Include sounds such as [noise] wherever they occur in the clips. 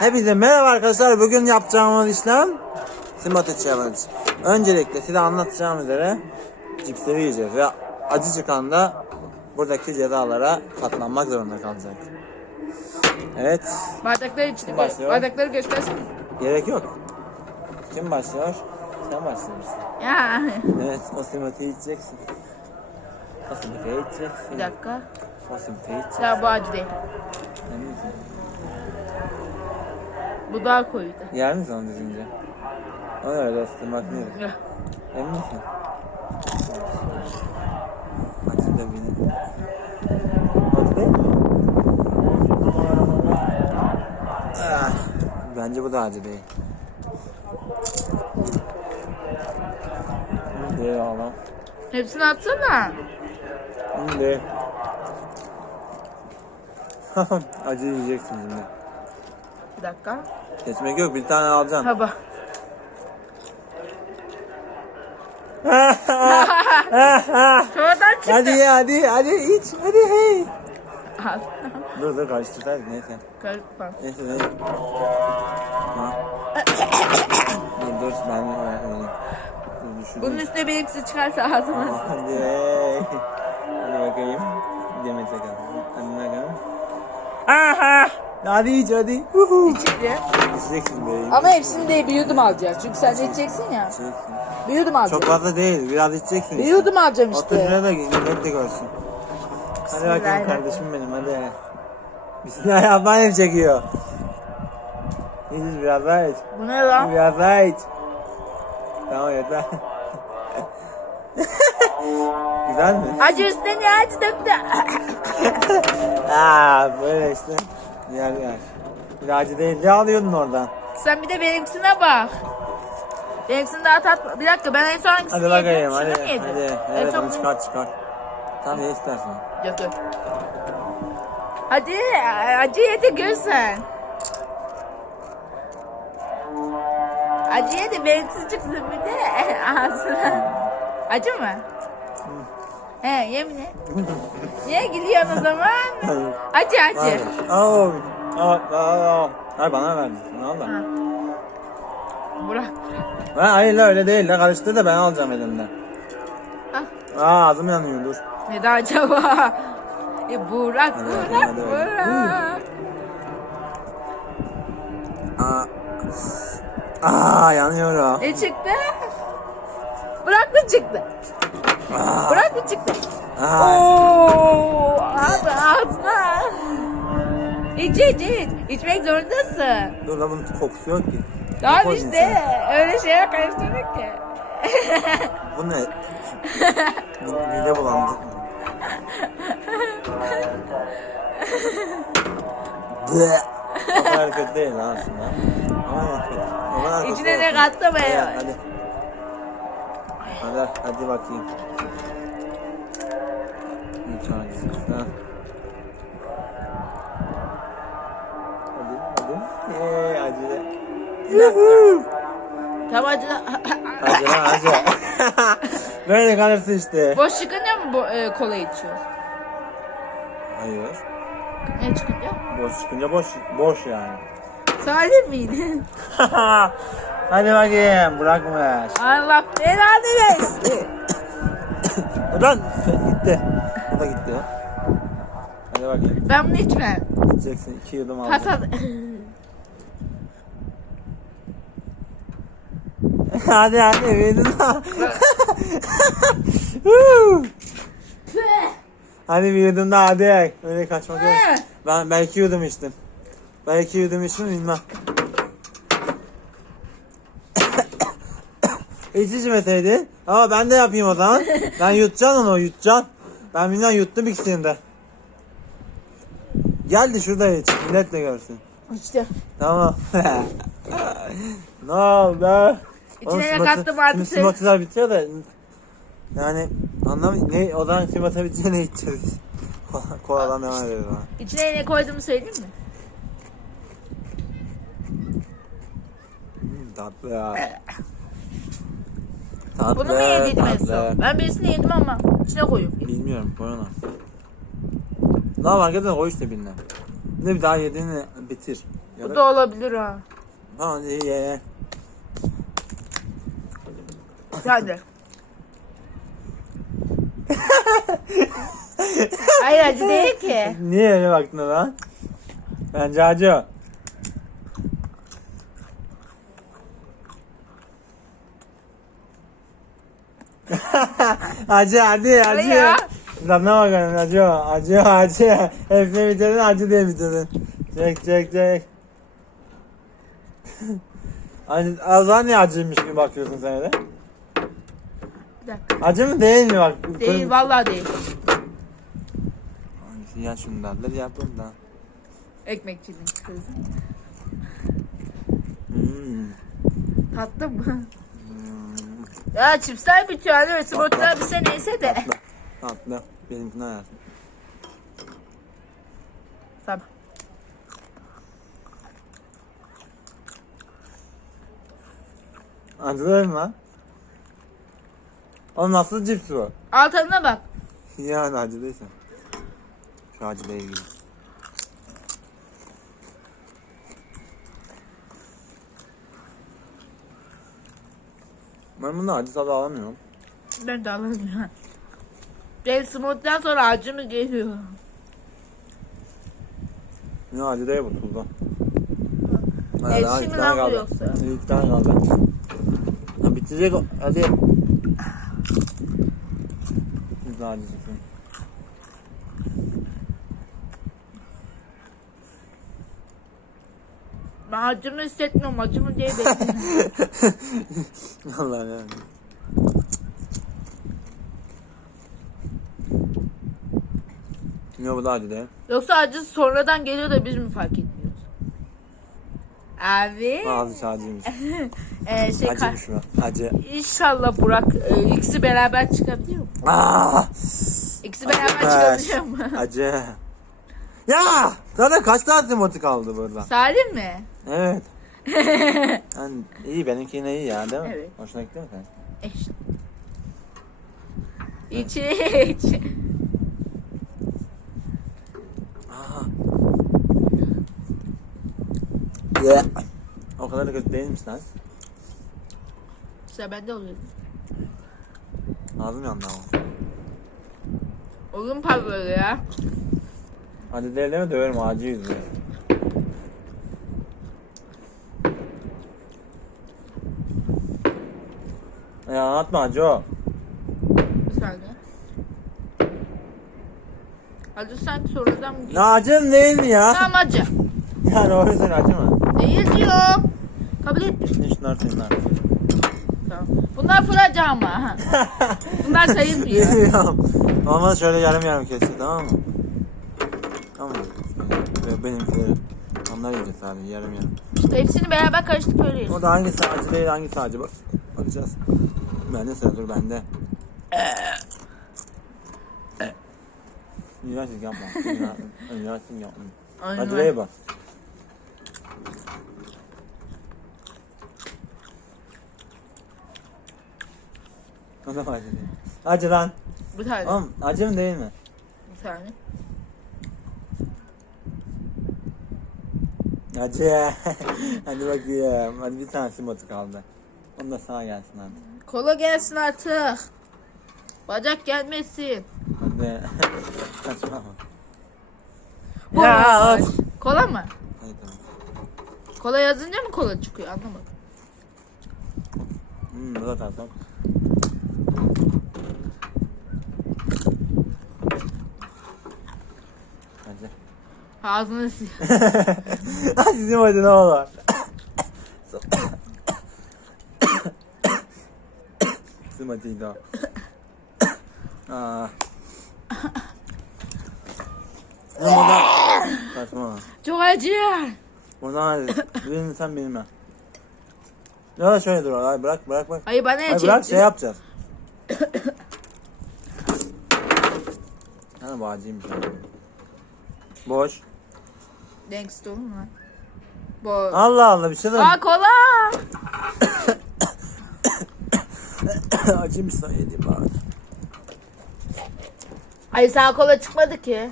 Hepinize merhaba arkadaşlar. Bugün yapacağımız işlem Simata Challenge. Öncelikle size anlatacağım üzere cipsleri yiyeceğiz ve acı çıkan da buradaki cezalara katlanmak zorunda kalacak. Evet, Bardakları içti. Başlıyor. Bardakları göstersene. gerek yok. Kim başlıyor? Sen başlıyorsun. Ya. Evet, o simatayı içeceksin. O simatayı içeceksin. Bir dakika. Ya bu acı değil. Misin? Bu daha koyuydu. Yer misin onu düzünce? O öyle ısırmak nedir? Emin misin? Acı da beni. Acı değil mi? Ah, Bence bu da acı değil. Değil oğlum. Hepsini atsana. Değil. [laughs] acı yiyeceksin şimdi. Bir dakika. Kesmek yok bir tane alacaksın. Ha bak. Şuradan çıktı. hadi ye hadi hadi iç hadi hey. Al. Dur dur karıştırsaydık neyse. Karışma. Neyse dur. Ha. dur dur ben de. Bunun üstüne eksi çıkarsa ağzıma. Hadi. Hadi bakayım. Demet bakalım. Hadi bakalım. Aha! Hadi iç hadi. Huhu. İçince. İçeceksin. Ama hepsini de bir yudum alacağız. Çünkü sen de içeceksin ya. İçeceksin. Bir yudum alacağız. Çok fazla değil. Biraz içeceksin. Bir yudum alacağım Otur işte. şuraya da millet de görsün. Hadi bakayım kardeşim benim hadi. Bismillahirrahmanirrahim çekiyor. İç biraz daha iç. Bu ne lan? Biraz daha iç. Tamam yeter. [laughs] Güzel mi? Acı üstüne ne acı döktü? [laughs] Aa böyle işte. Yer yer. Bir acı değil. Ne alıyordun oradan? Sen bir de benimkisine bak. Benimkisini daha tat... Bir dakika ben en son hangisini Hadi bakayım yedim? hadi. Şunu mu yedim? Hadi. En Evet son onu çıkar çıkar. Tamam ne istersen. Ya dur. Hadi acı yedi görsen. Acı yedi benimkisi çıksın bir de [laughs] ağzına. Acı mı? He yemin et. Niye gülüyorsun o zaman? Acı acı. Aa, aa, aa. Hayır bana verdin. Ne oldu? Ha. Burak. Ha, hayır la öyle değil la karıştı da ben alacağım elimden. Ah. Aa ağzım yanıyor dur. Neden acaba? E, Burak, Hadi, Burak, hadi, hadi. Burak. Aa. Aa yanıyorum. Ne çıktı? Burak mı çıktı? Burak mı çıktı? Oo, abi ağzına. İç iç iç. İçmek zorundasın. Dur la bunun kokusu yok ki. Tamam koydun işte. Öyle şeye karıştırdık ki. Bu ne? Mi- Mide bulandı. Bleh. o kadar kötü değil aslında. Ama kötü. O kadar kötü İçine ne olsun. kattı be? Hadi, hadi. Hadi, bakayım. Lütfen hadi. Ha. Hadi, hadi. Eee acele. Yuhuu. Tamam acı. Hadi lan hadi. Böyle kalırsın işte. Boş çıkınca mı bu e, kola içiyoruz? Hayır. Ne çıkınca? Boş çıkınca boş boş yani. Salim miydin? [laughs] Hadi bakayım bırakmış. Allah belanı versin. [coughs] Lan gitti. Bu da gitti. Hadi bakayım. ben bunu içmem. Gideceksin iki yudum al. Hasat. [laughs] hadi hadi yudum al. [laughs] hadi bir yudum daha hadi. Öyle kaçmak yok. Ben belki yudum içtim. Belki yudum içtim bilmem. Hiç içmeseydin. Ama ben de yapayım o zaman. [laughs] Ben yutacağım onu yutacaksın. Ben bilmem yuttum ikisini de. Gel de şurada iç. Millet de görsün. İşte. Tamam. [laughs] ne oldu? İçine smoothie- kattım artık Şimdi smoothie'ler bitiyor da yani anlam ne o zaman smoothie bitince ne içeceğiz? Kola- Koladan devam ama. İçine ne koyduğumu söyleyeyim mi? Hmm, Tatlı ya. [laughs] Tatlı. Bunu mu yediydim en son? Ben birisini yedim ama içine koyuyorum. Bilmiyorum koy onu. Ne var hakikaten koy işte birine. Ne bir daha yediğini bitir. Ya Bu da... da olabilir ha. Hadi ye ye. Hadi. [laughs] Hayır acı değil ki. Niye öyle baktın lan? Bence acı. Acı hadi acı. ya. Tadına bakalım acı acı acı. Hepsini bitirdin acı diye bitirdin. Çek çek çek. Acı, o zaman niye acıymış gibi bakıyorsun sen öyle? Bir dakika. Acı mı değil mi bak? Değil vallahi değil. Hangisi ya şundandır ya bundan. Ekmekçinin kızı. Hmm. Tatlı mı? Ya çipsler bitiyor smoothie'ler bir sene neyse de. Tatlı. Tatlı. Benimkine hayat. Tamam. Acı değil mi lan? Oğlum nasıl cips bu? Al tadına bak. Yani acı değilse. Şu acı değil gibi. Ben bunda acı tadı alamıyorum. Ben de alamıyorum. Ben smoothie'den sonra acı mı geliyor? Ne acı değil bu tuzlu. Ekşi mi lan bu yoksa? İki tane kaldı. Ha, bitecek o. Hadi. Güzel acı çıksın. Ben acımı hissetmiyorum. Acımı diye bekliyorum. [laughs] Allah ya. Niye bu da acı değil? Yoksa acı sonradan geliyor da biz mi fark etmiyoruz? Abi. Ağzı acıymış. [laughs] Ee, şey kar- Acıymış bu. Acı. İnşallah Burak e, ikisi beraber çıkabiliyor mu? Aa! İkisi beraber Beş. çıkabiliyor mu? Acı. [laughs] Ya! Zaten kaç tane timoti kaldı burada? Salim mi? Evet. [laughs] Yani iyi benimki yine iyi ya değil mi? Evet. Hoşuna gitti mi sen? İşte. İç iç. Yeah. O kadar da kötü değilmiş lan. İşte bende oluyor. Ağzım yandı ama. Oyun parlıyor ya. Hadi mi döverim acı yüzüyor. Ya anlatma acı o. Bir saniye. Acı sanki sonradan mı? Ya acı değil mi ya? Tamam acı. Ya doğru söyle acı mı? Değil diyor. Kabul ettim. Şunlar şunlar. Tamam. Bunlar full acı ama. ha. [laughs] Bunlar sayılmıyor. Bilmiyorum. Ama şöyle yarım yarım kesse tamam mı? Şöyle benimkileri. Onlar yiyeceğiz abi yarım yarım. İşte hepsini beraber karıştık öyle yiyoruz. O da hangisi acı değil hangisi acı bak. Bakacağız. Bende sıra dur bende. İğrençlik yapma. İğrençlik yapma. Aynen. Acı değil bak. O da mı acı değil? Acı lan. Bir tane. Oğlum acı mı değil mi? Bir tane. Acı. [laughs] Hadi bakayım. Hadi bir tane simotu kaldı. Onu da sana gelsin hadi. Kola gelsin artık. Bacak gelmesin. Hadi. [laughs] Saçmalama. Kola. of. Kola mı? Hadi tamam. Kola yazınca mı kola çıkıyor anlamadım. Hmm, bu da tatlı. Hadi. Ağzını sil. [laughs] Hadi simotu ne olur. Simotuydu o. Aa. Ya buradan... Saçmalama. Çok acı. Buradan hadi. Birini sen bilme. Ya da şöyle dur. Hayır bırak bırak bırak. Hayır bana ne Hayır bırak şey yapacağız. Acıymış abi. Boş. Denkst olur mu lan? Bu. Allah Allah bir şey de Aa kola. [coughs] acıymış sana yediğim bari. Ay sağ kola çıkmadı ki.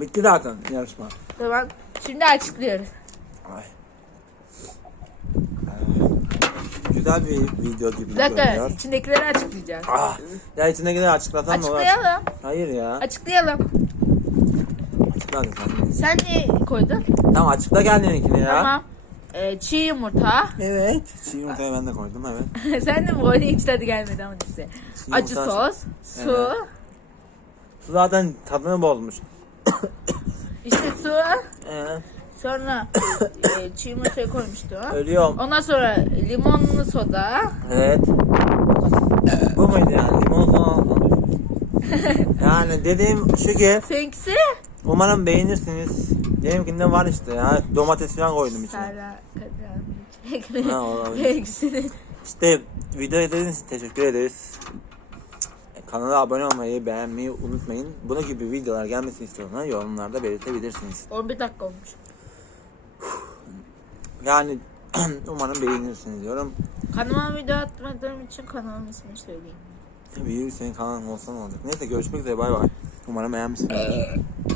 Bitti zaten yarışma. Tamam. Şimdi açıklıyoruz. Ay. Ee, Güzel bir video gibi Bir dakika. görünüyor. içindekileri açıklayacağız. Ah, ya içindekileri açıklasan ne olur? Açıklayalım. Hayır ya. Açıklayalım. Açıkla hadi sen. Sen ne koydun? Tamam açıkla kendininkini ya. Tamam. Ee, çiğ yumurta. Evet. Çiğ yumurtayı ben de koydum evet. [laughs] Sen de mi koydun? Hiç tadı gelmedi ama neyse. Çiğ Acı yumurta- sos, su, Evet. Su zaten tadını bozmuş. [coughs] işte su. Ee, Sonra [coughs] e, çiğ yumurtayı koymuştum. ölüyorum. Ondan sonra limonlu soda. Evet. Bu muydu yani? Limon falan. [laughs] yani dediğim şu ki Seninkisi? Umarım beğenirsiniz. Benimkinde var işte ya. Domates falan koydum içine. Sara kadar. Ha, olabilir. İkisini. İşte video izlediğiniz için teşekkür ederiz. Kanala abone olmayı, beğenmeyi unutmayın. Bunu gibi videolar gelmesini istiyorsanız yorumlarda belirtebilirsiniz. 11 dakika olmuş. Yani [clears throat] umarım beğenirsiniz diyorum. Kanalıma video atmadığım için kanalımın ismini söyleyeyim. Bir senin kanalın olsa ne olacak? Neyse görüşmek üzere bay bay. Umarım beğenmişsinizdir.